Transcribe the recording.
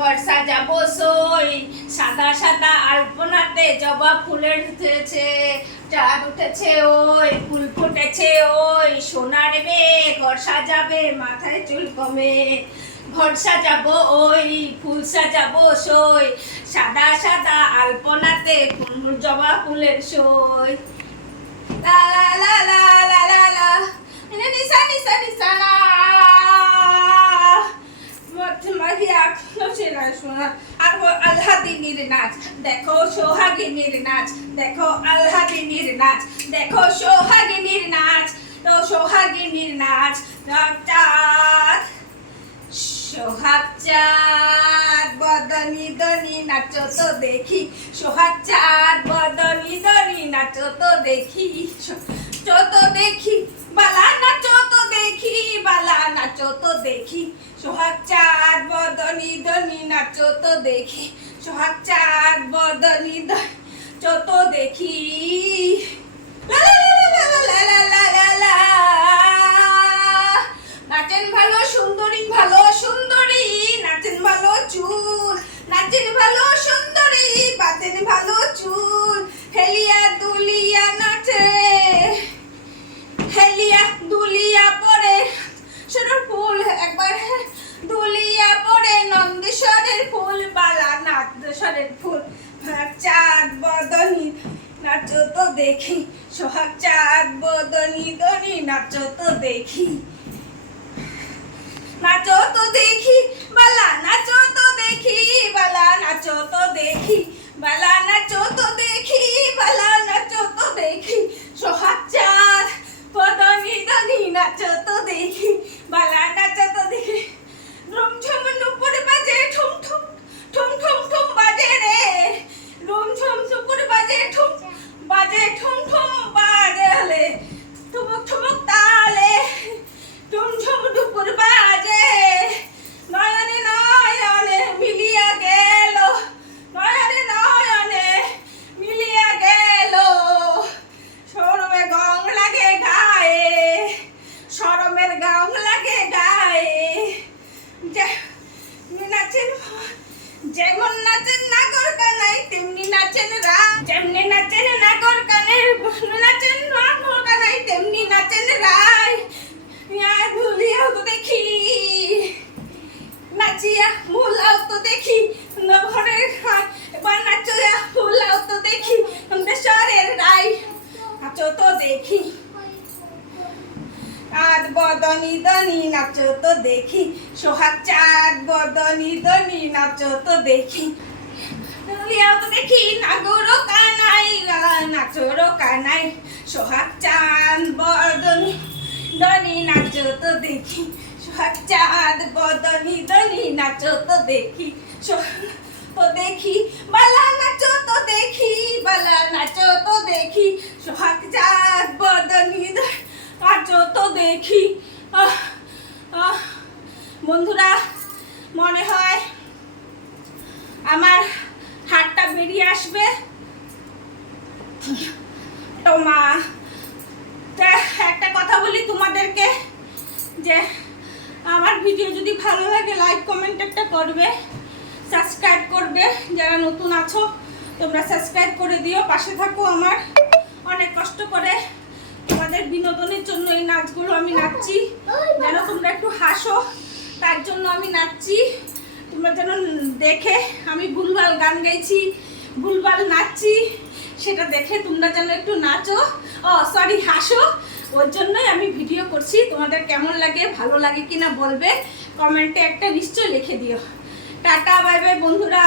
ঘর সাজাবো সই, সাদা সাদা আলপনাতে জবা ফুলের উঠেছে, চাঁদ উঠেছে ওই, ফুল ফুটেছে ওই, সোনার মেয়ে ঘর সাজাবে মাথায় চুল কমে। ঘর সাজাবো ওই, ফুল সাজাবো সই, সাদা সাদা আলপনাতে ফুল জবা ফুলের সই। লা লা লা লা লা লা নিসা নিসা নিসা না আল্লাদিনীর নাচ দেখো, সোহাগিনীর নাচ দেখো, আল্লাদিনীর নাচ দেখো, সোহাগিনীর নাচ তো সোহাগিনীর নাচ। চাঁদ সোহাগ চাঁদ বদনি দনি নাচো তো দেখি, সোহাগ চাঁদ বদনি দনি নাচো তো দেখি, তো দেখি বালা নাচো তো দেখি, বালা নাচো তো দেখি, সোহাগ চাঁদ বদনি দনি নাচো তো দেখি, সোহাগ চাঁদ বদনি দনি নাচো তো দেখি। নাচেন ভালো সুন্দরী, ভালো সুন্দরী নাচেন ভালো চুল, নাচেন ভালো সুন্দরী বাঁধেন ভালো চুল, হেলিয়া দুলিয়া নাচে, হেলিয়া দুলিয়া পরে সেটার ফুল একবার দুলিয়া পরে নন্দেশ্বরের ফুল, বালা নান্দেশ্বরের ফুল। চাঁদ বদনি নাচো তো দেখি, সোহাগ চাঁদ বদনি দনি নাচো তো দেখি, নাচো তো দেখি বালা নাচো তো দেখি, বালা নাচো তো দেখি, বালা নাচো তো দেখি, বালা নাচো তো দেখি, সোহাগ চাঁদ বদনি দনি নাচো তো দেখি, বালা নাচো তো দেখি। রুম ঝুম নুপুর বাজে ঠুম ঠুম, ঠুম ঠুম ঠুম বাজে রে, রুম ঝুম নুপুর বাজে ঠুম বাজে, ঠুম ঠুম বাজে হলে ঠুমুক ঠুমুক তালে, ঠুম ঝুম নুপুর বাজে, নয়নে নয়নে মিলিয়া গেল, নয়নে নয়নে মিলিয়া গেল, শরমে গং লাগে গায়ে, শরমের গং লাগে গায়ে। নাচেন যেমন নাচেন নাগর কানাই তেমনি নাচেন রাম, যেমনি নাচেন নাগর কানের নাচেন নাগর কানাই তেমনি নাচেন রায়। ভুলিয়াও তো দেখি নাচিয়া ভুলাও তো দেখি, ঘরের এবার নাচিয়া ভুলাও তো দেখি, দেশের রায় নাচো তো দেখি, চাঁদ বদনি দনি নাচো তো দেখি, সোহাগ চাঁদ বদনি দনি নাচো তো দেখি, ভুলিয়াও তো দেখি নাগর কানাই নাচোর কানাই, সোহাগ চাঁদ বদনি দনি নাচো তো দেখি, সোহাগ চাঁদ বদনি দনি নাচো তো দেখি, তো দেখি বালা নাচো তো দেখি, বালা নাচো তো দেখি, সোহাগ চাঁদ বদনি নাচো তো দেখি। বন্ধুরা মনে হয় আমার হাতটা বেরিয়ে আসবে, তো মা একটা কথা বলি তোমাদেরকে, যে আমার ভিডিও যদি ভালো লাগে লাইক কমেন্ট একটা করবে, সাবস্ক্রাইব করবে, যারা নতুন আছো তোমরা সাবস্ক্রাইব করে দিও, পাশে থাকো আমার। অনেক কষ্ট করে তোমাদের বিনোদনের জন্য এই নাচগুলো আমি নাচছি, যেন তোমরা একটু হাসো, তার জন্য আমি নাচছি। তোমরা যেন দেখে আমি ভুলভাল গান গাইছি, ভুলভাল নাচছি, সেটা দেখে তোমরা যেন একটু নাচো, সরি হাসো, ওর জন্যই আমি ভিডিও করছি। তোমাদের কেমন লাগে, ভালো লাগে কিনা বলবে, কমেন্টে একটা নিশ্চয় লিখে দিও। টাটা বাই বাই বন্ধুরা।